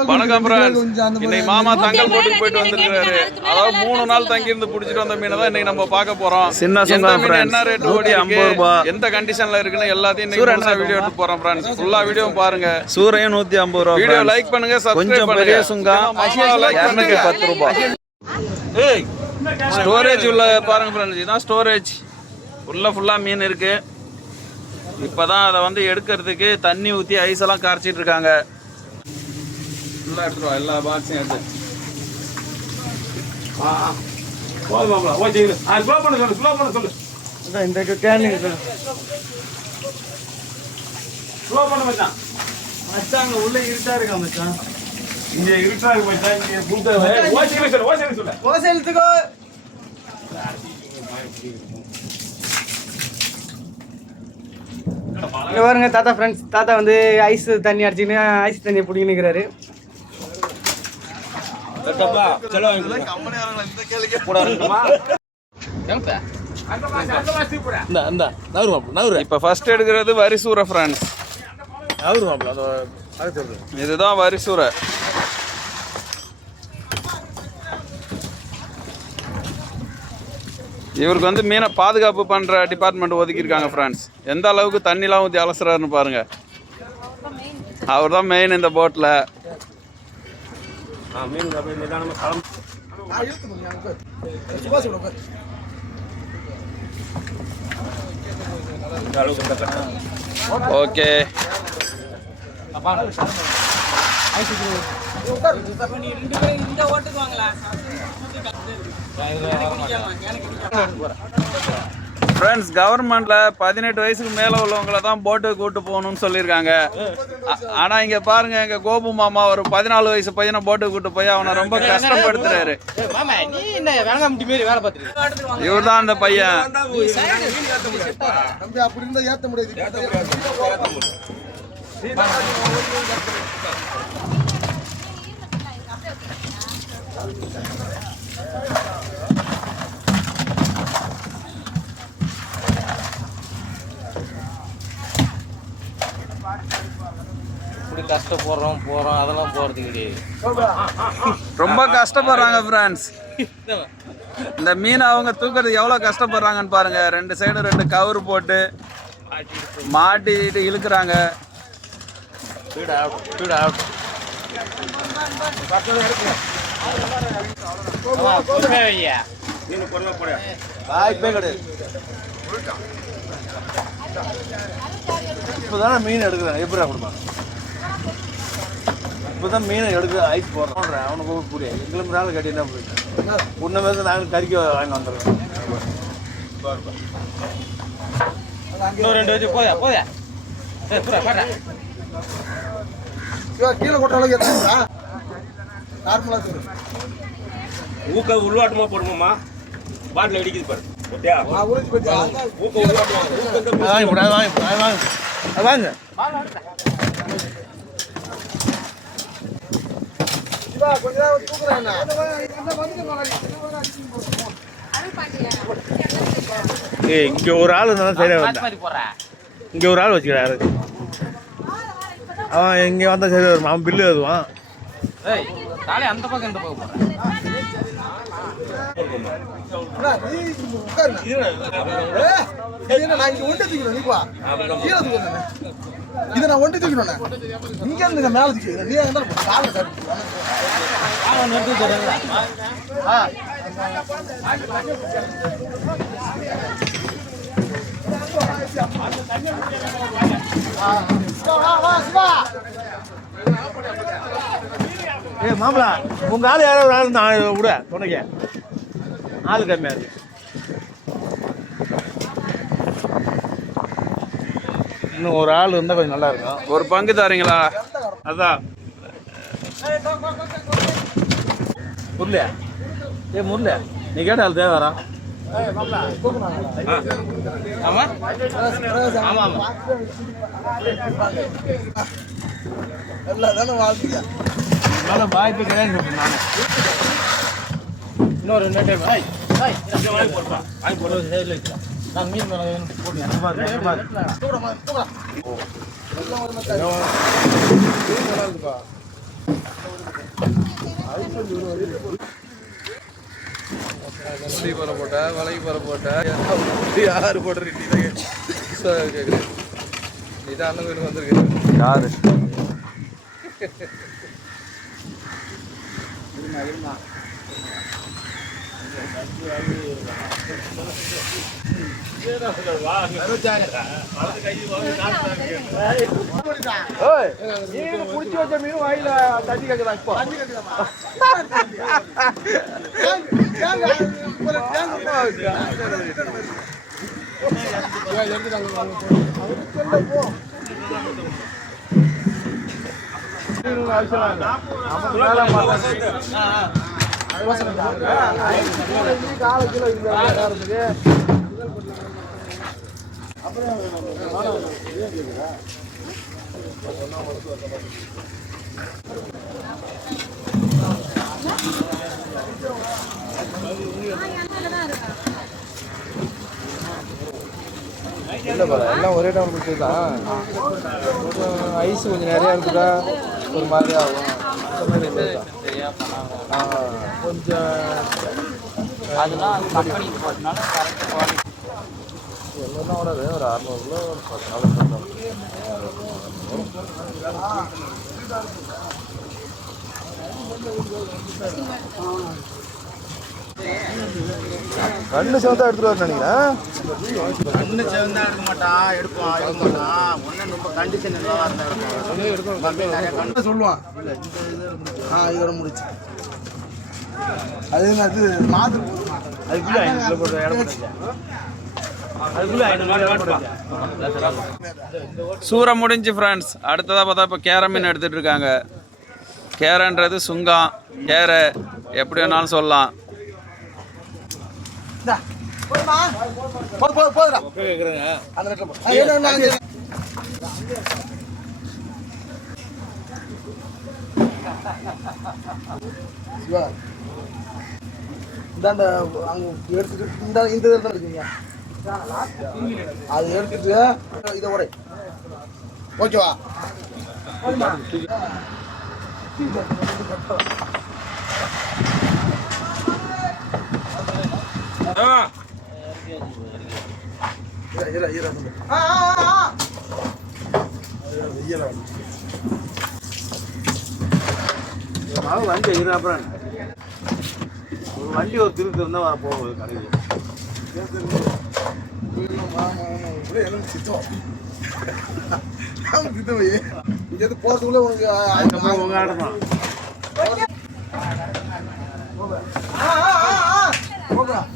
வணக்கம் ஃப்ரெண்ட்ஸ். இன்னைக்கு மாமா தங்கல் போட்டுக்கு போயிட்டு வந்திருக்காரு. அதாவது 3 நாள் தங்கி இருந்து பிடிச்சிட்டு வந்த மீனை தான் இன்னைக்கு நம்ம பார்க்க போறோம். சின்ன சுங்கா ஃப்ரெண்ட்ஸ், என்ன ரேட் ஓடி 50 ரூபாய், எந்த கண்டிஷன்ல இருக்குன்னு எல்லாத்தையும் இன்னைக்கு வீடியோ எடுத்து போறோம் ஃப்ரெண்ட்ஸ். ஃபுல்லா வீடியோ பாருங்க. சூரையும் 150 ரூபாய். வீடியோ லைக் பண்ணுங்க, சப்ஸ்கிரைப் பண்ணுங்க. பெரிய சுங்கா 210 ரூபாய். ஏய், ஸ்டோரேஜ் உள்ள பாருங்க ஃப்ரெண்ட்ஸ். இதான் ஸ்டோரேஜ். ஃபுல்லா மீன் இருக்கு. இப்பதான் அதை வந்து எடுக்கிறதுக்கு தண்ணி ஊற்றி ஐஸ் எல்லாம் கரைச்சிட்டு இருக்காங்க. ஃபுல்லாக எடுத்துருவா, எல்லா பாக்ஸையும் எடுத்து. மச்சாங்க உள்ள இருட்டா இருக்கா மச்சான். இங்க இருட்டா இருக்கு மச்சான். இங்க புல்த ஓசையில சொல்லு. ஓசையிலத்துக்கோ இங்க பாருங்க தாத்தா ஃப்ரெண்ட்ஸ். தாத்தா வந்து ஐஸ் தண்ணி அடிச்சுன்னு ஐஸ் தண்ணியை பிடிக்கின்னு இருக்கிறாரு. இப்ப ஃபர்ஸ்ட் எடுக்கிறது வரிசூரை ஃப்ரெண்ட்ஸ். இதுதான் வரிசூரை. இவருக்கு வந்து மீனை பாதுகாப்பு பண்ற டிபார்ட்மெண்ட் ஒதுக்கியிருக்காங்க ஃப்ரெண்ட்ஸ். எந்த அளவுக்கு தண்ணிலாம் ஊற்றி அலசுறாருன்னு பாருங்க. அவர் தான் மெயின் இந்த போட்ல. ஓகே, ஃப்ரெண்ட்ஸ், கவர்மெண்ட்ல 18 வயசுக்கு மேல உள்ளவங்கள தான் போட்டுக்கு கூட்டு போகணும்னு சொல்லியிருக்காங்க. ஆனா இங்க பாருங்க, எங்க கோபு மாமா ஒரு 14 வயசு பையனை போட்டுக்கு கூட்டு போய் அவனை ரொம்ப கஷ்டப்படுத்துறாரு. இவர் தான் அந்த பையன். கஷ்டப்படுறோம் போறோம் அதெல்லாம் போறது கிடையாது. ரொம்ப கஷ்டப்படுறாங்க ஃப்ரெண்ட்ஸ். இந்த மீன் அவங்க தூக்குறது எவ்வளவு கஷ்டப்படுறாங்கன்னு பாருங்க. 2 சைடு 2 கவர் போட்டு மாட்டிட்டு இழுக்கிறாங்க. இப்போதான் மீன் எடுக்கிறாங்க. எப்படி கொடுப்பாங்க? இப்போதான் மீனை எடுக்க ஐஸ் போடுறோம். அவனுக்கு புரிய எங்களுக்கு நாள் கட்டி என்ன போயிட்டு உன்ன வந்து நாங்கள் கறிக்க வாங்கி வந்துடுறோம். இன்னும் 2 வச்சு போதா கீழே கொட்ட அளவுக்கு ஊக்க உள்வாட்டமா போடுமாமா. பாட்டில் அடிக்குது பாரு. வாங்க இங்க ஒரு ஆள் இருந்தாலும் சரியா வந்தா. இங்க ஒரு ஆள் வச்சுக்கிறாரு. அவன் இங்க வந்தா சரி வரும். அவன் பில்லு எழுதுவான். அந்த பக்கம் இந்த பக்கம் இதை நான் ஒண்டி தூக்கணும். இங்க இருந்து மேல தூக்கி நீ மாப்பிளா உங்க ஆள் யாரோ ஒரு ஆள் நான் விட துணைக்க ஆள் கம்மியா இருக்கு. இன்னும் ஒரு ஆள் இருந்தால் கொஞ்சம் நல்லா இருக்கும். ஒரு பங்கு தாரீங்களா? அதான் முரளியா? முரளியா நீ கேட்ட ஆள் தேவை வரா? வாய்ப்பு கிடையாது. இன்னொரு 2 டைம் வாங்கி போடுறது. நான் மீன் போட்டு பர போட்ட வலைக்கு பர போட்ட யாரு போடுற கேட்குறேன் இதான் அண்ணன் கோயிலுக்கு வந்திருக்கு யாரு புடிச்சு வச்ச மீன் வாயில தண்ணி கேக்குதா இப்போ கால கிலோ இல்லைப்பா எல்லாம் ஒரே டைம் கொடுத்துதான் ஐஸ் கொஞ்சம் நிறையா இருக்குதா ஒரு மாதிரி ஆகும் கொஞ்சம் அதெல்லாம் கம்பெனிக்கு போகிறதுனால கரெக்ட் குவாலிட்டி எல்லாம் ஓடாது ஒரு 600 கிலோ ஒரு 10 நாள் கண்ணு சேர்ந்தா எடுத்துட்டு வர நினைக்கிறேன் கண்ணு சேர்ந்தா எடுக்க மாட்டான் எடுக்க மாட்டான் ஒன்றும் ரொம்ப கண்டிஷன் நல்லா இருக்கும் நிறைய கண்ணு சொல்லுவான் இதோட முடிச்சு அது அது மாது அதுக்குள்ள 5 கிலோ போட்டு இடம் போட்டுச்சு அதுக்குள்ள 500 போட்டுச்சு சூறை முடிஞ்சு ஃப்ரெண்ட்ஸ். அடுத்ததாக பார்த்தா இப்போ கேரை மீன் எடுத்துகிட்டு இருக்காங்க. கேரைன்றது சுங்கம், கேரை எப்படி வேணாலும் சொல்லலாம். போதுடா அந்த இடத்துல போ சிவா இந்தாண்ட அங்கே எடுத்துட்டு இந்த இதில் தான் இருக்குங்க அது எடுத்துட்டு இதை உடை ஓகேவா வண்டி அப்புறம் ஒரு வண்டி ஒரு திருத்து இருந்தால் வர போகுது கடைக்கு இங்கேருந்து போகிறதுக்குள்ளே உனக்கு அதுக்கப்புறம் உங்கள் ஆட்டம் போகலாம்